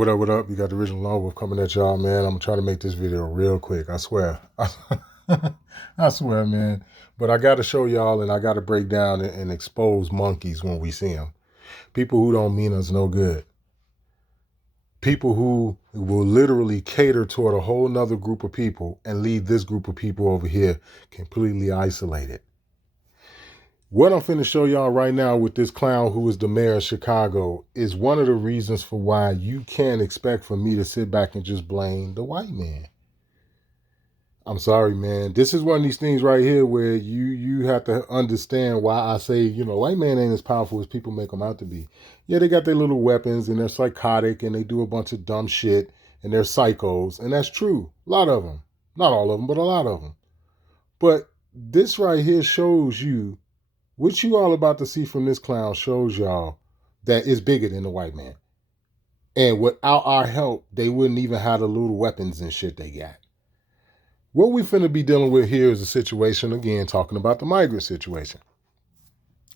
What up, what up? You got the original Lone Wolf coming at y'all, man. I'm going to try to make this video real quick. I swear. I swear, man. But I got to show y'all and I got to break down and expose monkeys when we see them. People who don't mean us no good. People who will literally cater toward a whole nother group of people and leave this group of people over here completely isolated. What I'm finna show y'all right now with this clown who is the mayor of Chicago is one of the reasons for why you can't expect for me to sit back and just blame the white man. I'm sorry, man. This is one of these things right here where you have to understand why I say, white man ain't as powerful as people make them out to be. Yeah, they got their little weapons and they're psychotic and they do a bunch of dumb shit and they're psychos. And that's true. A lot of them. Not all of them, but a lot of them. But this right here shows you what you all about to see from this clown shows y'all that it's bigger than the white man. And without our help, they wouldn't even have the little weapons and shit they got. What we finna be dealing with here is a situation, again, talking about the migrant situation.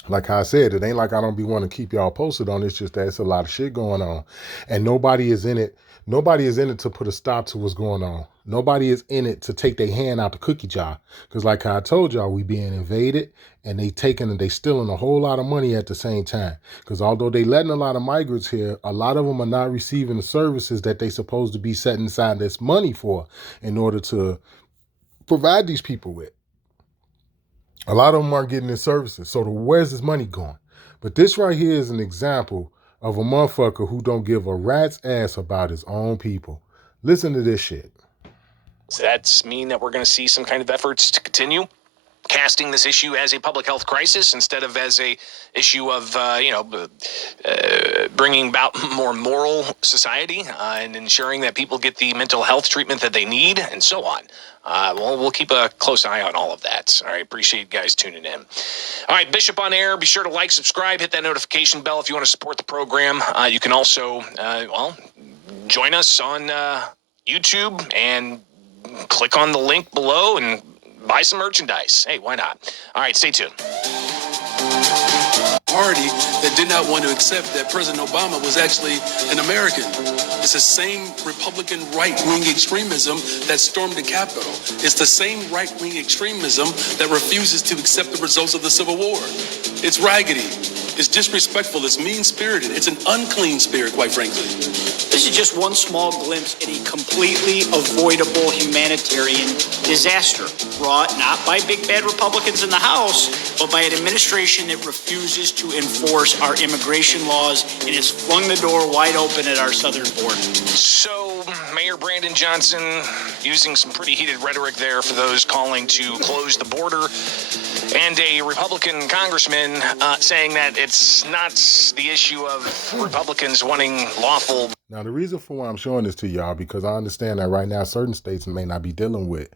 Like I said, it ain't like I don't be wanting to keep y'all posted on it. It's just that it's a lot of shit going on. And nobody is in it. Nobody is in it to put a stop to what's going on. Nobody is in it to take their hand out the cookie jar. Because like I told y'all, we being invaded and they stealing a whole lot of money at the same time. Because although they letting a lot of migrants here, a lot of them are not receiving the services that they supposed to be setting aside this money for in order to provide these people with. A lot of them aren't getting their services. So where's this money going? But this right here is an example of a motherfucker who don't give a rat's ass about his own people. Listen to this shit. Does that mean that we're going to see some kind of efforts to continue casting this issue as a public health crisis instead of as a issue of, bringing about more moral society and ensuring that people get the mental health treatment that they need and so on? We'll keep a close eye on all of that. All right, appreciate you guys tuning in. All right, Bishop on Air. Be sure to like, subscribe, hit that notification bell if you want to support the program. You can also, join us on YouTube and click on the link below and buy some merchandise. Hey, why not? All right, stay tuned. Party that did not want to accept that President Obama was actually an American. It's the same Republican right-wing extremism that stormed the Capitol. It's the same right-wing extremism that refuses to accept the results of the Civil War. It's raggedy. It's disrespectful. It's mean-spirited. It's an unclean spirit, quite frankly. This is just one small glimpse at a completely avoidable humanitarian disaster brought not by big bad Republicans in the House, but by an administration that refuses to enforce our immigration laws and has flung the door wide open at our southern border. So, Mayor Brandon Johnson using some pretty heated rhetoric there for those calling to close the border, and a Republican congressman saying that it's not the issue of Republicans wanting lawful. Now, the reason for why I'm showing this to y'all, because I understand that right now certain states may not be dealing with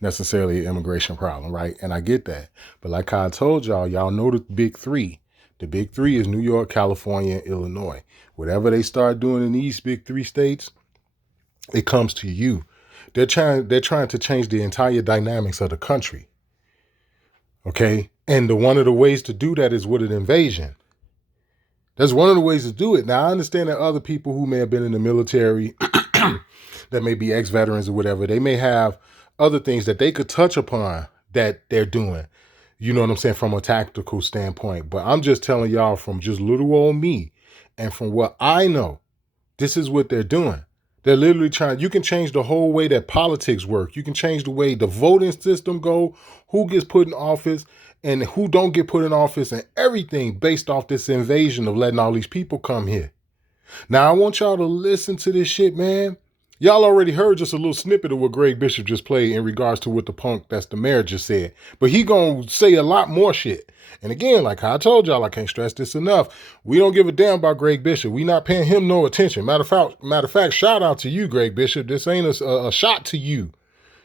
necessarily an immigration problem, right? And I get that. But like I told y'all, y'all know the big three. The big three is New York, California, and Illinois. Whatever they start doing in these big three states, it comes to you. They're trying to change the entire dynamics of the country. Okay? And one of the ways to do that is with an invasion. That's one of the ways to do it. Now, I understand that other people who may have been in the military, that may be ex-veterans or whatever, they may have other things that they could touch upon that they're doing. You know what I'm saying? From a tactical standpoint. But I'm just telling y'all from just little old me and from what I know, this is what they're doing. They're literally trying, you can change the whole way that politics work. You can change the way the voting system go, who gets put in office and who don't get put in office and everything based off this invasion of letting all these people come here. Now, I want y'all to listen to this shit, man. Y'all already heard just a little snippet of what Greg Bishop just played in regards to what the punk that's the mayor just said. But he gonna say a lot more shit. And again, like I told y'all, I can't stress this enough. We don't give a damn about Greg Bishop. We not paying him no attention. Matter of fact, shout out to you, Greg Bishop. This ain't a shot to you.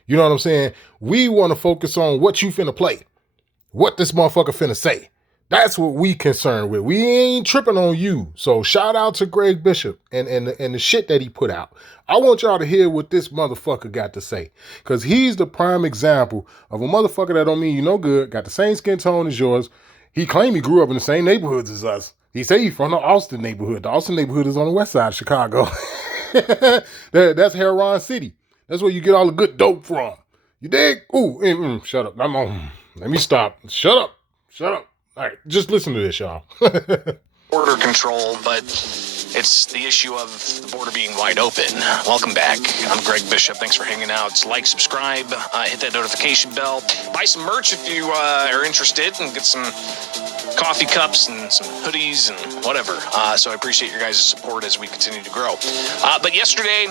You know what I'm saying? We want to focus on what you finna play. What this motherfucker finna say. That's what we concerned with. We ain't tripping on you. So shout out to Greg Bishop and the shit that he put out. I want y'all to hear what this motherfucker got to say. Because he's the prime example of a motherfucker that don't mean you no good, got the same skin tone as yours. He claimed he grew up in the same neighborhoods as us. He say he's from the Austin neighborhood. The Austin neighborhood is on the west side of Chicago. That's Heron City. That's where you get all the good dope from. You dig? Ooh, shut up. Let me stop. Shut up. All right, just listen to this, y'all. Border control, but it's the issue of the border being wide open. Welcome back. I'm Greg Bishop. Thanks for hanging out. Like, subscribe, hit that notification bell. Buy some merch if you are interested, and get some coffee cups and some hoodies and whatever. So I appreciate your guys' support as we continue to grow. But yesterday,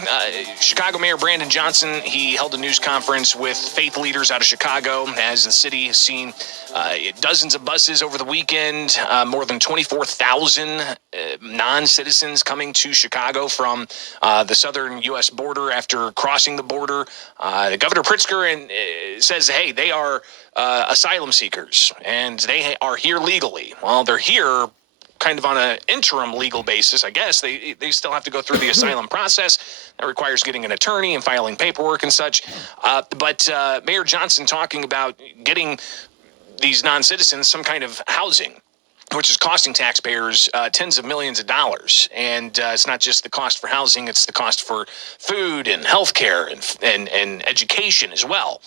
Chicago Mayor Brandon Johnson, he held a news conference with faith leaders out of Chicago as the city has seen dozens of buses over the weekend, more than 24,000 non-citizens coming to Chicago from the southern U.S. border after crossing the border. Governor Pritzker says, hey, they are asylum seekers, and they are here legally. Well, they're here kind of on an interim legal basis, I guess. They still have to go through the asylum process. That requires getting an attorney and filing paperwork and such. But Mayor Johnson talking about getting these non-citizens some kind of housing, which is costing taxpayers tens of millions of dollars. And it's not just the cost for housing, it's the cost for food and healthcare and education as well.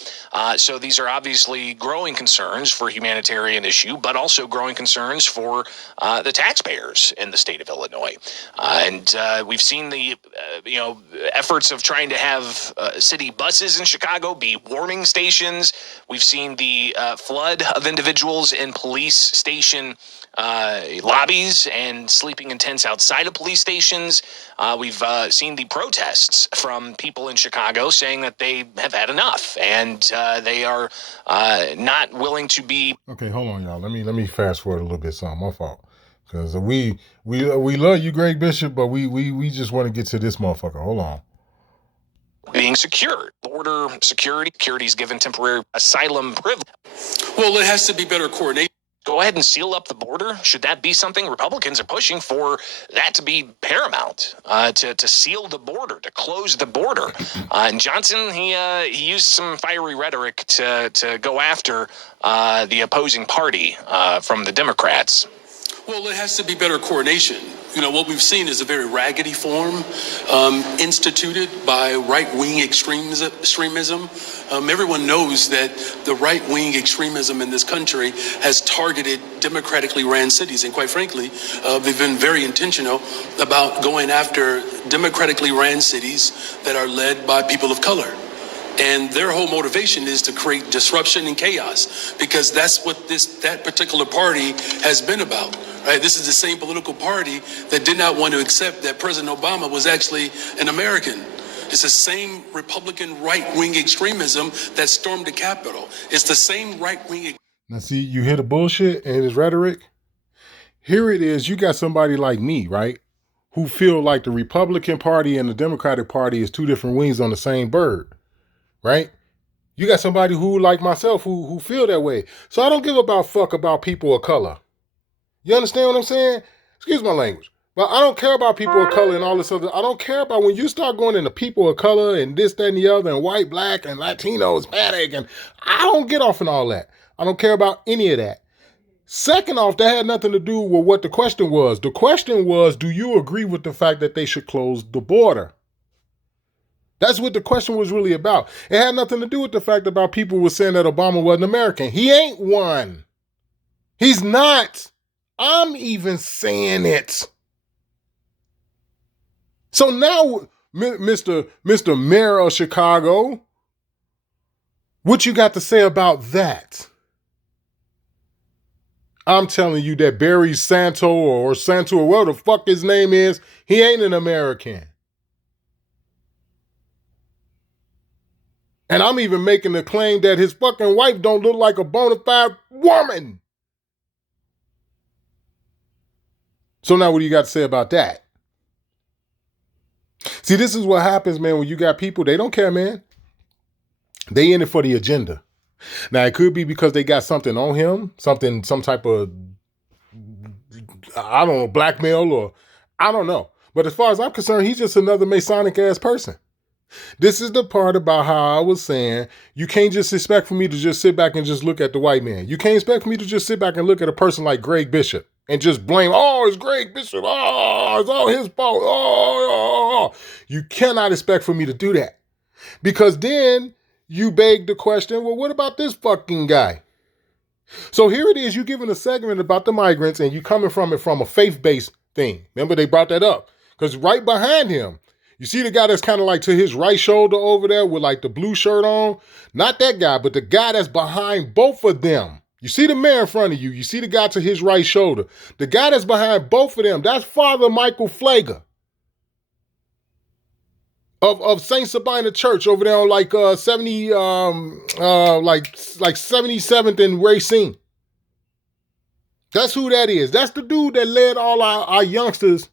So these are obviously growing concerns for a humanitarian issue, but also growing concerns for the taxpayers in the state of Illinois. And we've seen the efforts of trying to have city buses in Chicago be warming stations. We've seen the flood of individuals in police station lobbies and sleeping in tents outside of police stations. We've seen the protests from people in Chicago saying that they have had enough and they are not willing to be. Okay, hold on, y'all. Let me fast forward a little bit. Something, my fault. Because we love you, Greg Bishop, but we just want to get to this motherfucker. Hold on. Being secured. Border security is given temporary asylum privilege. Well, it has to be better coordination. Go ahead and seal up the border? Should that be something? Republicans are pushing for that to be paramount, to seal the border, to close the border. And Johnson, he used some fiery rhetoric to go after the opposing party from the Democrats. Well, it has to be better coordination. What we've seen is a very raggedy form instituted by right-wing extremism. Everyone knows that the right-wing extremism in this country has targeted democratically ran cities. And quite frankly, they've been very intentional about going after democratically ran cities that are led by people of color. And their whole motivation is to create disruption and chaos, because that's what that particular party has been about. Right? This is the same political party that did not want to accept that President Obama was actually an American. It's the same Republican right-wing extremism that stormed the Capitol. It's the same right-wing. Now, see, you hear the bullshit and his rhetoric? Here it is. You got somebody like me, right, who feel like the Republican Party and the Democratic Party is two different wings on the same bird, right? You got somebody who, like myself, who feel that way. So I don't give a fuck about people of color. You understand what I'm saying? Excuse my language. But I don't care about people of color and all this other. I don't care about when you start going into people of color and this, that, and the other, and white, black, and Latino, Hispanic, and I don't get off on all that. I don't care about any of that. Second off, that had nothing to do with what the question was. The question was, do you agree with the fact that they should close the border? That's what the question was really about. It had nothing to do with the fact about people were saying that Obama wasn't American. He ain't one. He's not. I'm even saying it. So now, Mr. Mayor of Chicago, what you got to say about that? I'm telling you that Barry Santo or Santo or whatever the fuck his name is, he ain't an American. And I'm even making the claim that his fucking wife don't look like a bona fide woman. So now what do you got to say about that? See, this is what happens, man, when you got people, they don't care, man. They in it for the agenda. Now, it could be because they got something on him, some type of, I don't know, blackmail or, I don't know. But as far as I'm concerned, he's just another Masonic-ass person. This is the part about how I was saying, you can't just expect for me to just sit back and just look at the white man. You can't expect for me to just sit back and look at a person like Greg Bishop and just blame, oh, it's Greg Bishop. Oh, it's all his fault. Oh. You cannot expect for me to do that. Because then you beg the question, well, what about this fucking guy? So here it is, you giving a segment about the migrants and you coming from it from a faith-based thing. Remember they brought that up. Because right behind him, you see the guy that's kind of like to his right shoulder over there with like the blue shirt on? Not that guy, but the guy that's behind both of them. You see the man in front of you. You see the guy to his right shoulder. The guy that's behind both of them, that's Father Michael Flager of Saint Sabina Church over there on like 77th and Racine. That's who that is. That's the dude that led all our youngsters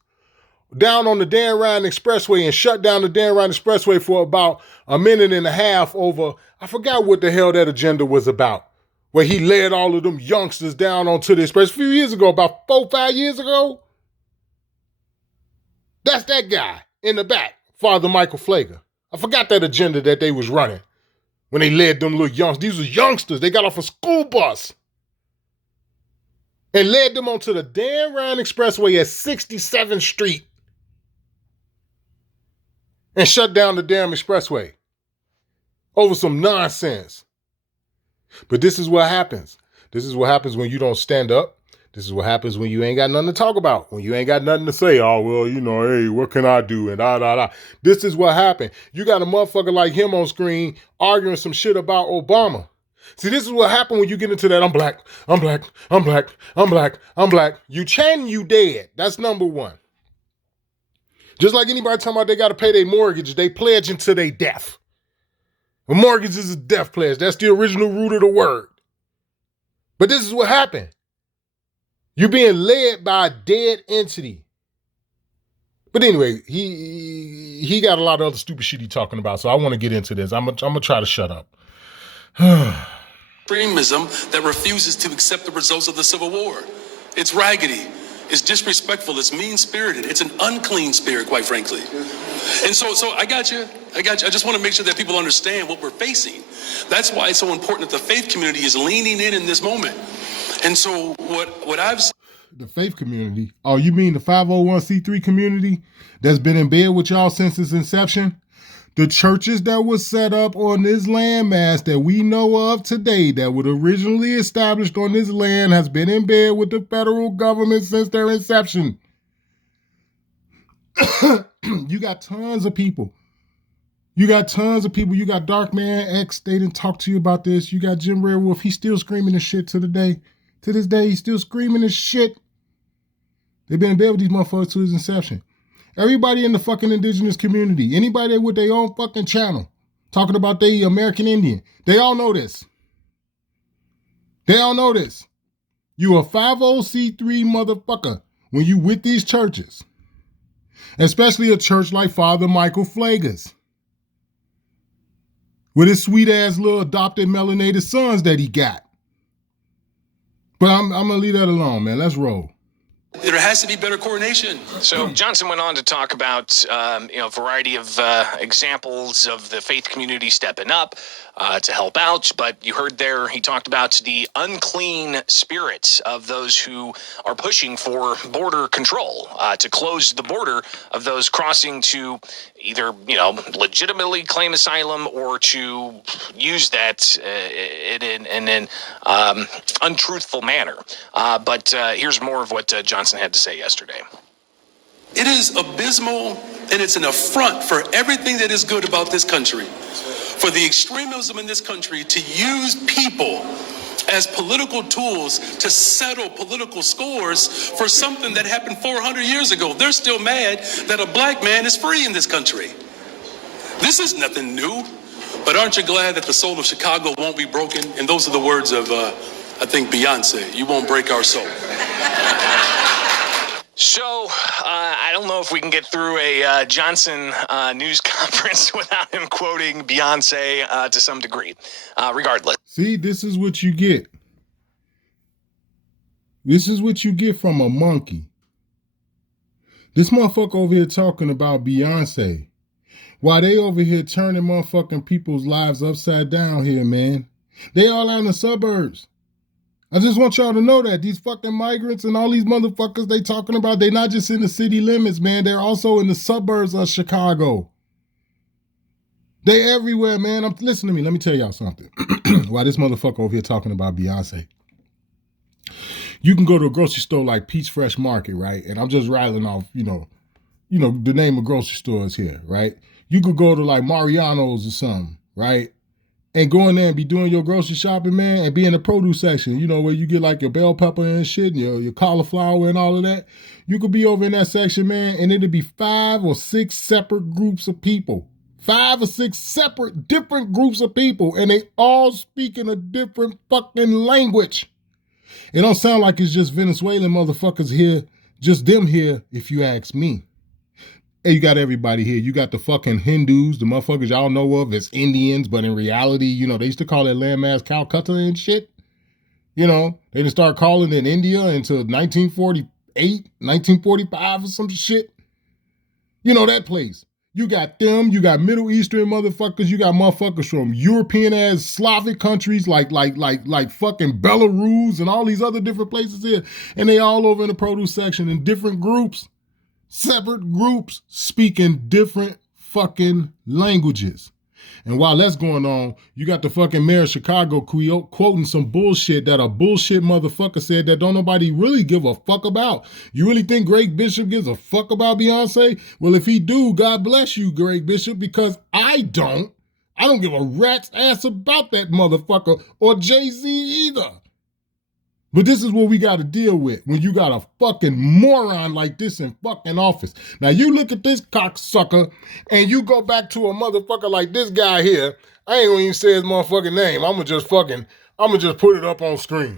down on the Dan Ryan Expressway and shut down the Dan Ryan Expressway for about a minute and a half over, I forgot what the hell that agenda was about, where he led all of them youngsters down onto the express a few years ago, about 4-5 years ago. That's that guy in the back, Father Michael Flager. I forgot that agenda that they was running when they led them little youngsters. These was youngsters. They got off a school bus and led them onto the Dan Ryan Expressway at 67th Street and shut down the damn expressway over some nonsense. But this is what happens. This is what happens when you don't stand up. This is what happens when you ain't got nothing to talk about, when you ain't got nothing to say. Oh, well, hey, what can I do? And da. This is what happened. You got a motherfucker like him on screen arguing some shit about Obama. See, this is what happened when you get into that, I'm black. You chanting, you dead. That's number one. Just like anybody talking about they got to pay their mortgage, they pledge into their death. A mortgage is a death pledge. That's the original root of the word. But this is what happened. You're being led by a dead entity. But anyway, he got a lot of other stupid shit he's talking about, so I want to get into this. I'm gonna try to shut up. Extremism that refuses to accept the results of the Civil War. It's raggedy. It's disrespectful. It's mean-spirited. It's an unclean spirit, quite frankly. And so I got you. I just want to make sure that people understand what we're facing. That's why it's so important that the faith community is leaning in this moment. And so what I've seen. The faith community? Oh, you mean the 501c3 community that's been in bed with y'all since its inception? The churches that were set up on this landmass that we know of today, that were originally established on this land, has been in bed with the federal government since their inception. You got tons of people. You got Dark Man X, they didn't talk to you about this. You got Jim Red Wolf, he's still screaming this shit to this day, he's still screaming this shit. They've been in bed with these motherfuckers to his inception. Everybody in the fucking indigenous community, anybody with their own fucking channel, talking about they American Indian, they all know this. You a 50c3 motherfucker when you with these churches. Especially a church like Father Michael Flager's. With his sweet-ass little adopted melanated sons that he got. But I'm going to leave that alone, man. Let's roll. There has to be better coordination. So Johnson went on to talk about, a variety of examples of the faith community stepping up to help out. But you heard there, he talked about the unclean spirits of those who are pushing for border control, to close the border of those crossing to either, legitimately claim asylum or to use that in an untruthful manner. But here's more of what Johnson had to say yesterday. It is abysmal and it's an affront for everything that is good about this country. For the extremism in this country to use people as political tools to settle political scores for something that happened 400 years ago. They're still mad that a black man is free in this country. This is nothing new, but aren't you glad that the soul of Chicago won't be broken? And those are the words of, I think, Beyonce. You won't break our soul. So, I don't know if we can get through a Johnson news conference without him quoting Beyonce to some degree. Regardless. See, this is what you get. This is what you get from a monkey. This motherfucker over here talking about Beyonce. While they over here turning motherfucking people's lives upside down here, man. They all out in the suburbs. I just want y'all to know that these fucking migrants and all these motherfuckers they talking about, they not just in the city limits, man. They're also in the suburbs of Chicago. They everywhere, man. Listen to me. Let me tell y'all something. Why this motherfucker over here talking about Beyonce? You can go to a grocery store like Peach Fresh Market, right? And I'm just rattling off, the name of grocery stores here, right? You could go to like Mariano's or something, right? And go in there and be doing your grocery shopping, man, and be in the produce section, where you get like your bell pepper and shit, and your cauliflower and all of that. You could be over in that section, man, and it'd be 5 or 6 separate groups of people. 5 or 6 separate, different groups of people, and they all speaking a different fucking language. It don't sound like it's just Venezuelan motherfuckers here, just them here, if you ask me. Hey, you got everybody here. You got the fucking Hindus, the motherfuckers y'all know of as Indians, but in reality, they used to call that landmass Calcutta and shit. They didn't start calling it India until 1948, 1945 or some shit. That place. You got them, you got Middle Eastern motherfuckers, you got motherfuckers from European-ass Slavic countries like fucking Belarus and all these other different places here. And they all over in the produce section in different groups. Separate groups speaking different fucking languages. And while that's going on, you got the fucking mayor of Chicago quoting some bullshit that a bullshit motherfucker said that don't nobody really give a fuck about. You really think Greg Bishop gives a fuck about Beyonce? Well, if he do, God bless you, Greg Bishop, because I don't. I don't give a rat's ass about that motherfucker or Jay-Z either. But this is what we got to deal with when you got a fucking moron like this in fucking office. Now you look at this cocksucker and you go back to a motherfucker like this guy here. I ain't gonna even say his motherfucking name. I'ma just put it up on screen.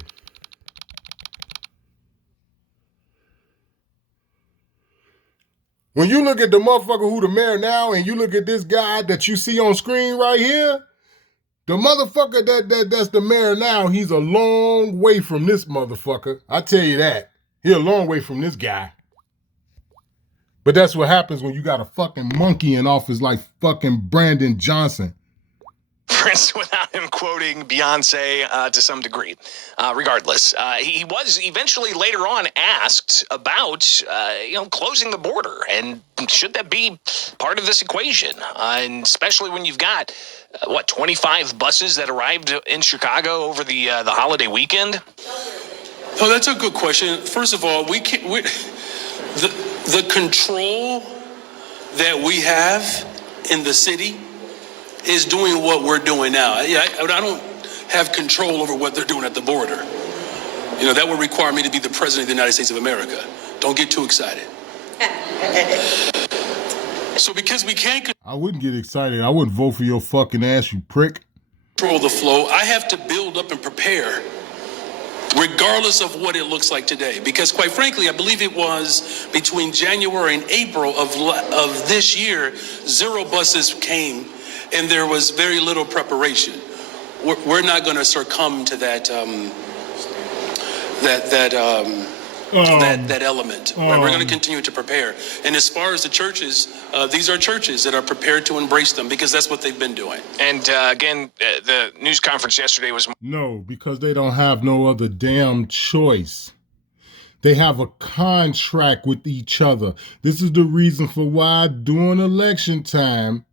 When you look at the motherfucker who the mayor now and you look at this guy that you see on screen right here, the motherfucker that's the mayor now, he's a long way from this motherfucker. I tell you that. He's a long way from this guy. But that's what happens when you got a fucking monkey in office like fucking Brandon Johnson. Without him quoting Beyonce to some degree. Regardless, he was eventually later on asked about, closing the border. And should that be part of this equation? And especially when you've got 25 buses that arrived in Chicago over the holiday weekend? Oh, that's a good question. First of all, the control that we have in the city is doing what we're doing now. I don't have control over what they're doing at the border. That would require me to be the president of the United States of America. Don't get too excited. So because we can't I wouldn't get excited. I wouldn't vote for your fucking ass, you prick. Control the flow, I have to build up and prepare regardless of what it looks like today. Because quite frankly, I believe it was between January and April of this year, 0 buses came and there was very little preparation. We're not going to succumb to that element. Right? We're going to continue to prepare. And as far as the churches, these are churches that are prepared to embrace them because that's what they've been doing. And again, the news conference yesterday was... No, because they don't have no other damn choice. They have a contract with each other. This is the reason for why during election time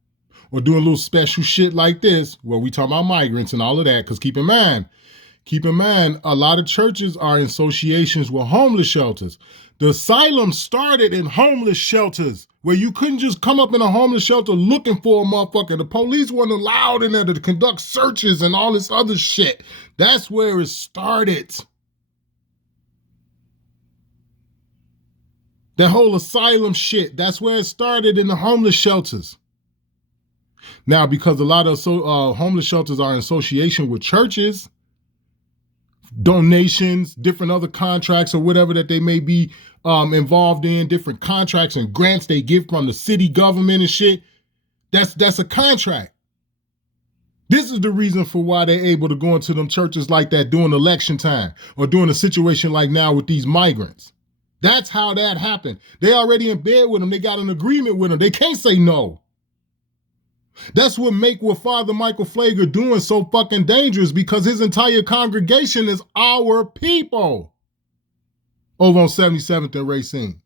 or doing a little special shit like this, where we talk about migrants and all of that, because keep in mind, a lot of churches are in associations with homeless shelters. The asylum started in homeless shelters, where you couldn't just come up in a homeless shelter looking for a motherfucker. The police weren't allowed in there to conduct searches and all this other shit. That's where it started. That whole asylum shit, that's where it started, in the homeless shelters. Now, because a lot of homeless shelters are in association with churches, donations, different other contracts or whatever that they may be involved in, different contracts and grants they give from the city government and shit, that's a contract. This is the reason for why they're able to go into them churches like that during election time or during a situation like now with these migrants. That's how that happened. They already in bed with them. They got an agreement with them. They can't say no. That's what make what Father Michael Flager doing so fucking dangerous, because his entire congregation is our people over on 77th and Racine.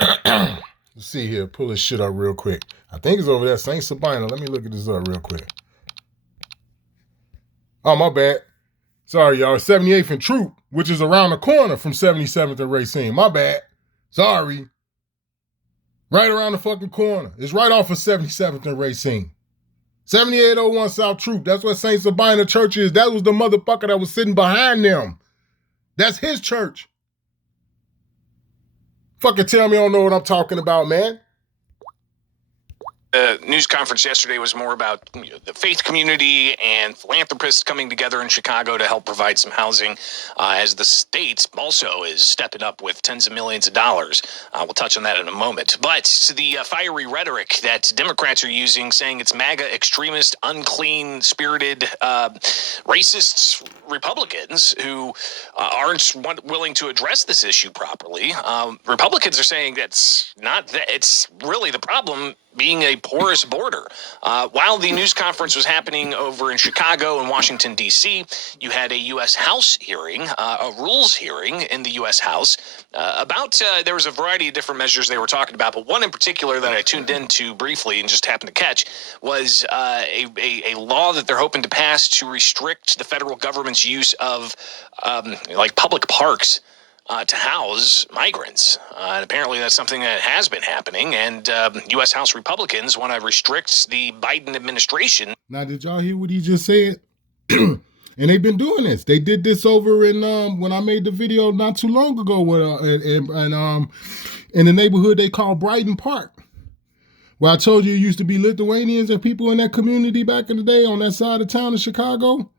Let's see here. Pull this shit up real quick. I think it's over there, St. Sabina. Let me look at this up real quick. Oh, my bad. Sorry, y'all. 78th and Troop, which is around the corner from 77th and Racine. My bad. Sorry. Right around the fucking corner. It's right off of 77th and Racine. 7801 South Troop. That's what St. Sabina Church is. That was the motherfucker that was sitting behind them. That's his church. Fucking tell me I don't know what I'm talking about, man. The news conference yesterday was more about the faith community and philanthropists coming together in Chicago to help provide some housing, as the state also is stepping up with tens of millions of dollars. We'll touch on that in a moment. But the fiery rhetoric that Democrats are using, saying it's MAGA extremist, unclean, spirited, racist Republicans who aren't willing to address this issue properly. Republicans are saying that's not that. It's really the problem being a porous border. While the news conference was happening over in Chicago and Washington, D.C., you had a U.S. House hearing, a rules hearing in the U.S. House about, there was a variety of different measures they were talking about, but one in particular that I tuned into briefly and just happened to catch was a law that they're hoping to pass to restrict the federal government's use of like public parks to house migrants. And apparently that's something that has been happening, and U.S. House Republicans want to restrict the Biden administration. Now, did y'all hear what he just said? And they've been doing this. They did this over in, when I made the video not too long ago, in the neighborhood they call Brighton Park, where I told you it used to be Lithuanians and people in that community back in the day on that side of town in Chicago.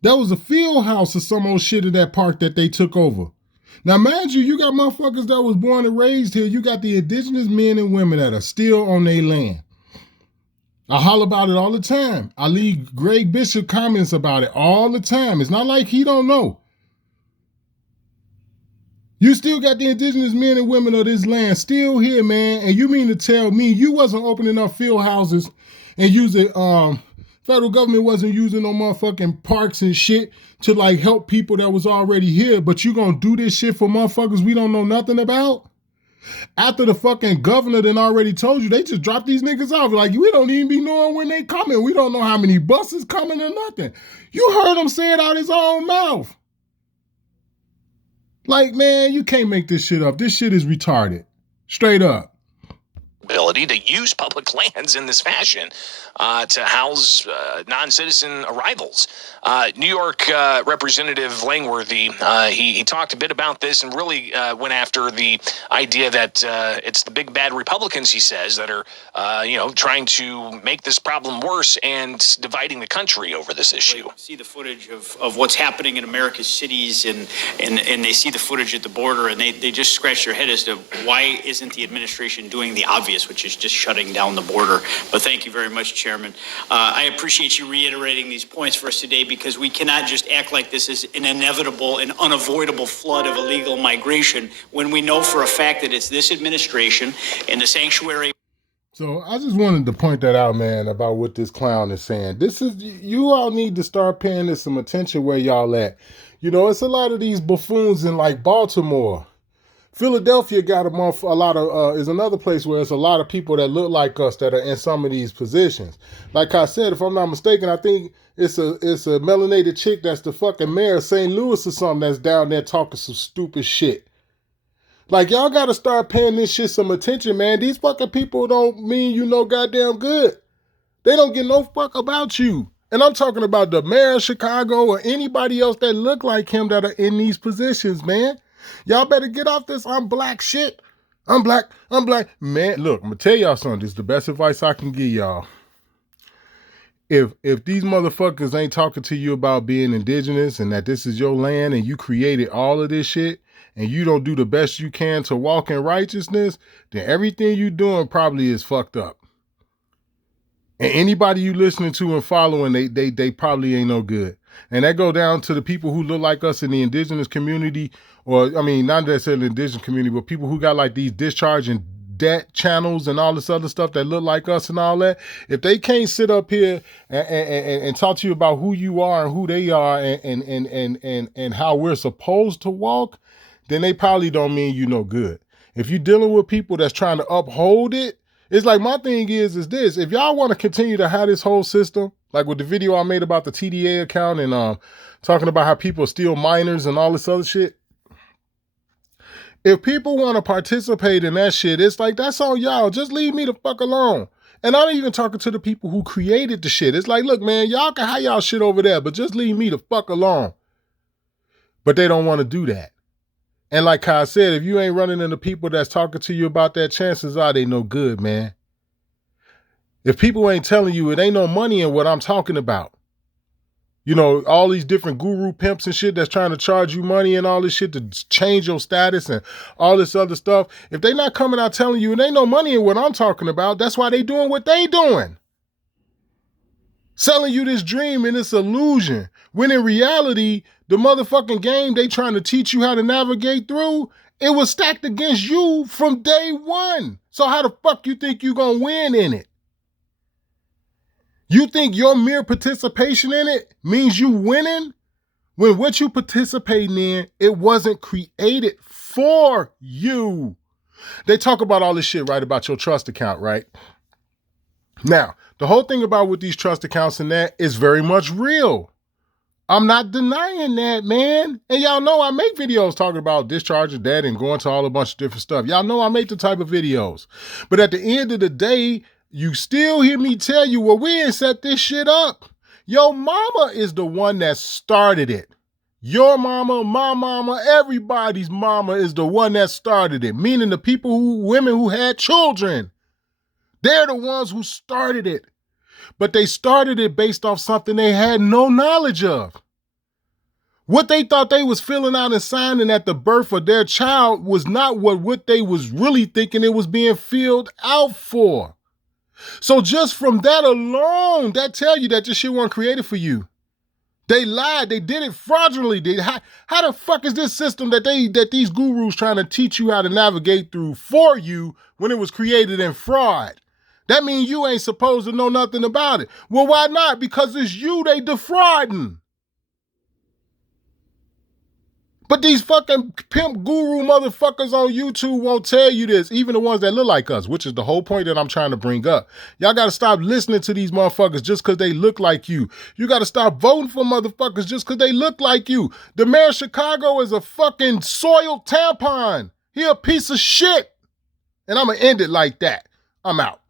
That was a field house or some old shit in that park that they took over. Now, mind you, you got motherfuckers that was born and raised here. You got the indigenous men and women that are still on their land. I holler about it all the time. I leave Greg Bishop comments about it all the time. It's not like he don't know. You still got the indigenous men and women of this land still here, man. And you mean to tell me you wasn't opening up field houses and using, federal government wasn't using no motherfucking parks and shit to like help people that was already here, but you gonna do this shit for motherfuckers we don't know nothing about? After the fucking governor then already told you, they just dropped these niggas off. Like, we don't even be knowing when they coming. We don't know how many buses coming or nothing. You heard him say it out his own mouth. Like, man, you can't make this shit up. This shit is retarded. Straight up. Ability to use public lands in this fashion to house non-citizen arrivals. New York Representative Langworthy, he talked a bit about this and really went after the idea that it's the big bad Republicans, he says, that are trying to make this problem worse and dividing the country over this issue. See the footage of what's happening in America's cities, and they see the footage at the border, and they just scratch their head as to why isn't the administration doing the obvious, which is just shutting down the border. But thank you very much, Chairman. I appreciate you reiterating these points for us today, because we cannot just act like this is an inevitable and unavoidable flood of illegal migration when we know for a fact that it's this administration and the sanctuary. So I just wanted to point that out, man, about what this clown is saying. You all need to start paying this some attention where y'all at. It's a lot of these buffoons in like Baltimore. Philadelphia got is another place where it's a lot of people that look like us that are in some of these positions. Like I said, if I'm not mistaken, I think it's a melanated chick that's the fucking mayor of St. Louis or something that's down there talking some stupid shit. Like, y'all got to start paying this shit some attention, man. These fucking people don't mean you no goddamn good. They don't give no fuck about you. And I'm talking about the mayor of Chicago or anybody else that look like him that are in these positions, man. Y'all better get off this I'm black shit. I'm black. Man, look, I'm going to tell y'all something. This is the best advice I can give y'all. If these motherfuckers ain't talking to you about being indigenous and that this is your land and you created all of this shit and you don't do the best you can to walk in righteousness, then everything you doing probably is fucked up. And anybody you listening to and following, they probably ain't no good. And that go down to the people who look like us in the indigenous community, or, I mean, not necessarily the indigenous community, but people who got like these discharging debt channels and all this other stuff that look like us and all that, if they can't sit up here and talk to you about who you are and who they are and how we're supposed to walk, then they probably don't mean you no good. If you're dealing with people that's trying to uphold it, it's like my thing is this. If y'all want to continue to have this whole system, like with the video I made about the TDA account and talking about how people steal minors and all this other shit, if people want to participate in that shit, it's like, that's on y'all. Just leave me the fuck alone. And I'm even talking to the people who created the shit. It's like, look, man, y'all can have y'all shit over there, but just leave me the fuck alone. But they don't want to do that. And like Kai said, if you ain't running into people that's talking to you about that, chances are they no good, man. If people ain't telling you, it ain't no money in what I'm talking about. You know, all these different guru pimps and shit that's trying to charge you money and all this shit to change your status and all this other stuff. If they not coming out telling you, it ain't no money in what I'm talking about, that's why they doing what they doing. Selling you this dream and this illusion. When in reality, the motherfucking game they trying to teach you how to navigate through, it was stacked against you from day one. So how the fuck you think you gonna win in it? You think your mere participation in it means you winning? When what you participating in, it wasn't created for you. They talk about all this shit, right, about your trust account, right? Now, the whole thing about with these trust accounts and that is very much real. I'm not denying that, man. And y'all know I make videos talking about discharging debt and going to all a bunch of different stuff. Y'all know I make the type of videos. But at the end of the day, you still hear me tell you, well, we ain't set this shit up. Your mama is the one that started it. Your mama, my mama, everybody's mama is the one that started it. Meaning the women who had children. They're the ones who started it. But they started it based off something they had no knowledge of. What they thought they was filling out and signing at the birth of their child was not what they was really thinking it was being filled out for. So just from that alone, that tell you that this shit wasn't created for you. They lied. They did it fraudulently. How the fuck is this system that these gurus trying to teach you how to navigate through for you when it was created in fraud? That means you ain't supposed to know nothing about it. Well, why not? Because it's you they defrauding. But these fucking pimp guru motherfuckers on YouTube won't tell you this, even the ones that look like us, which is the whole point that I'm trying to bring up. Y'all got to stop listening to these motherfuckers just because they look like you. You got to stop voting for motherfuckers just because they look like you. The mayor of Chicago is a fucking soiled tampon. He a piece of shit. And I'm going to end it like that. I'm out.